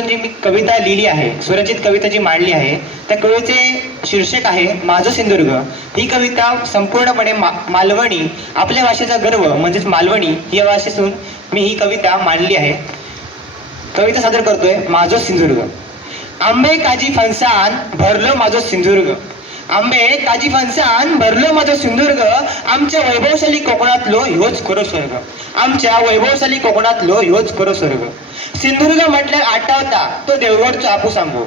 जी मी कविता लिहिली आहे, स्वरचित कविता जी मांडली आहे, त्या कवितेचे शीर्षक आहे माझं सिंधुदुर्ग. ही कविता संपूर्णपणे मालवणी, आपल्या भाषेचा गर्व म्हणजेच मालवणी या भाषेतून मी ही कविता मांडली आहे. कविता सादर करतोय. माझं सिंधुदुर्ग. आंबे काजी फणसाण भरलं माझं सिंधुदुर्ग. आंबे काजी फणसाण भरलं माझं सिंधुदुर्ग. आमच्या वैभवशाली कोकणातलो ह्योच खरो स्वर्ग. आमच्या वैभवशाली कोकणातलो ह्योच खरो स्वर्ग. सिंधुदुर्ग म्हटल्यार आठवता तो देवगडचो हापूस आंबो.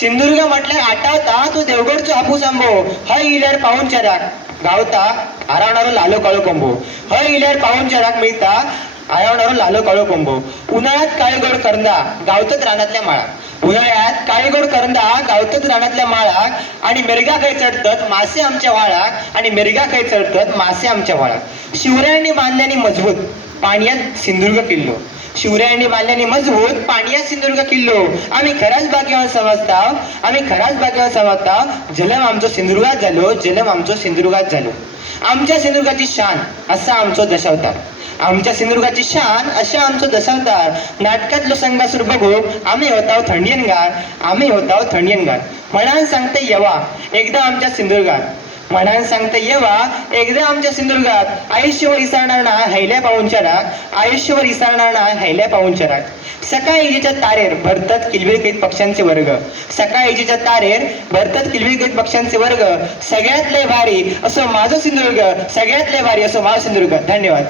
सिंधुदुर्ग म्हटल्यार आठवता तो देवगडचो हापूस आंबो. हय इल्यार पाहुणचाराक गावता आरावणारो लालो काळो कोंबो. हय इल्यार पाहुणचाराक मिळता आरावणारो लालो काळो कोंबो. उन्हाळ्यात काळीगोड करंदा गावतात रानातल्या माळाक. उन्हाळ्यात काळीगोड करंदा गावतात रानातल्या माळाक. आणि मिरगा खंय चढतात मासे आमच्या वाळाक. आणि मिरगा खंय चढतात मासे आमच्या वाळाक. शिवरायांनी बांधल्याने मजबूत पाण्यात सिंधुदुर्ग किल्लो. शिवरायांनी बांधल्याने मजबूत पाण्यात सिंधुदुर्ग किल्लो. आम्ही खराच भाग्यवान समजताव. आम्ही खराच भाग्यवान समजताव. जन्म आमचो सिंधुदुर्गात झालो. जन्म आमचो सिंधुदुर्गात झालो. आमच्या सिंधुदुर्गाची शान असा आमचो दशावतार. आमच्या सिंधुदुर्गाची शान अशा आमचो दशावतार. नाटकातलो संघासूर बघू आम्ही होताव थंडीयनगार. आम्ही होताव थंडीयनगार. म्हणान सांगते येवा एकदा आमच्या सिंधुदुर्गात. म्हणान सांगते येवा एकदा आमच्या सिंधुदुर्गात. आयुष्यभर इसरणार ना हैल्या पाहुणचाराक. आयुष्यभर इसरणार ना हैल्या पाहुणचाराक. सकाळी इजेच्या तारेर भरतात किलबिलकीत पक्ष्यांचे वर्ग. सकाळी इजेच्या तारेर भरतात किलबिलकीत पक्ष्यांचे वर्ग. सगळ्यात लय भारी असो माझं सिंधुदुर्ग. सगळ्यात लय भारी असो माझं सिंधुदुर्ग. धन्यवाद.